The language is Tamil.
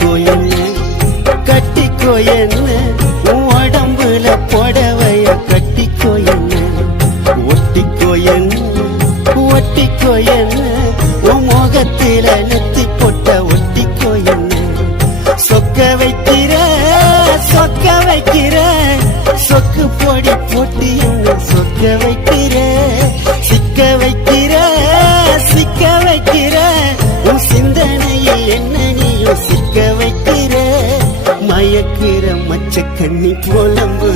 கட்டிக்கோ என்ன கட்டிக்கோ என்ன உன் உடம்புல புடவைய கட்டிக்கோ என்ன ஒட்டிக்கோ என்ன ஒட்டிக்கோ என்ன உன் முகத்தில நெத்தி பொட்ட ஒட்டிக்கோ என்ன சொக்க வைக்கிற சொக்கு பொடி போட்டு என்ன சொக்க வைக்கிற சிக்க வைக்கிற உன் சிந்தனையில் என்ன நீயும் சிக்க வைக்கிற மயக்கிற மச்ச கண்ணி போலம்பு